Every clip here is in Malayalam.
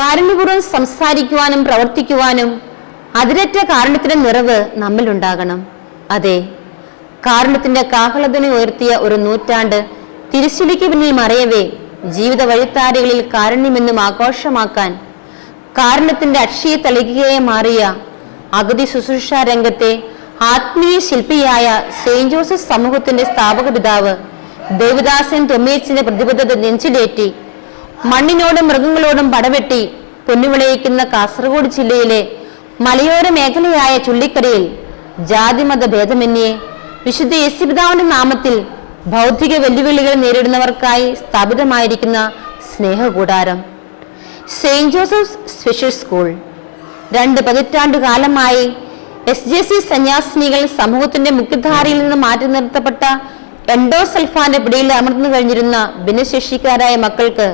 കാരണപൂർവം സംസാരിക്കുവാനും പ്രവർത്തിക്കുവാനും അതിരറ്റ കാരണത്തിന് നിറവ് നമ്മിലുണ്ടാകണം. അതെ കാരണത്തിന്റെ കാഹളത്തിനെ ഉയർത്തിയ ഒരു നൂറ്റാണ്ട് തിരിശിലിക്ക് പിന്നിൽ മറയവേ ജീവിത വഴിത്താരകളിൽ കാരണ്യമെന്നും ആഘോഷമാക്കാൻ കാരണത്തിന്റെ അക്ഷയെ തളികയായി മാറിയ അഗതി ശുശ്രൂഷ രംഗത്തെ ആത്മീയ ശില്പിയായ സെയിന്റ് ജോസഫ് സമൂഹത്തിന്റെ സ്ഥാപക പിതാവ് ദേവദാസൻ തൊമ്മേച്ചിന്റെ പ്രതിബദ്ധത നെഞ്ചിലേറ്റി മണ്ണിനോടും മൃഗങ്ങളോടും പടവെട്ടി പൊന്നുവിളയിക്കുന്ന കാസർഗോഡ് ജില്ലയിലെ മലയോര മേഖലയായ ചുള്ളിക്കരയിൽ ജാതിമത ഭേദമന്യേ വിശുദ്ധ യേശുപിതാവിന്റെ നാമത്തിൽ ഭൗതിക വെല്ലുവിളികൾ നേരിടുന്നവർക്കായി സ്ഥാപിതമായിരിക്കുന്ന സ്നേഹകൂടാരം. Saint Joseph special school. രണ്ട് പതിറ്റാണ്ട് കാലമായി എസ് ജെ സി സന്യാസിനികൾ സമൂഹത്തിന്റെ മുഖ്യധാരയിൽ നിന്ന് മാറ്റി നിർത്തപ്പെട്ട എൻഡോസൽഫാന്റെ പിടിയിൽ അമർന്നു കഴിഞ്ഞിരുന്ന ഭിന്നശേഷിക്കാരായ മക്കൾക്ക്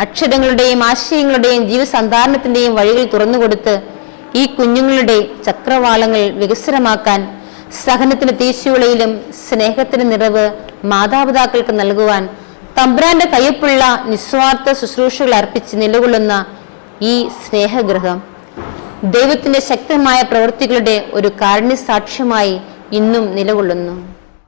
അക്ഷരങ്ങളുടെയും ആശയങ്ങളുടെയും ജീവസന്ധാരണത്തിന്റെയും വഴികൾ തുറന്നുകൊടുത്ത് ഈ കുഞ്ഞുങ്ങളുടെ ചക്രവാളങ്ങൾ വികസനമാക്കാൻ സഹനത്തിന് തീശുവിളയിലും സ്നേഹത്തിന് നിറവ് മാതാപിതാക്കൾക്ക് നൽകുവാൻ തമ്പ്രാന്റെ കയ്യൊപ്പുള്ള നിസ്വാർത്ഥ ശുശ്രൂഷകൾ അർപ്പിച്ച് നിലകൊള്ളുന്ന ഈ സ്നേഹഗൃഹം ദൈവത്തിന്റെ ശക്തമായ പ്രവൃത്തികളുടെ ഒരു കാരണസാക്ഷ്യമായി ഇന്നും നിലകൊള്ളുന്നു.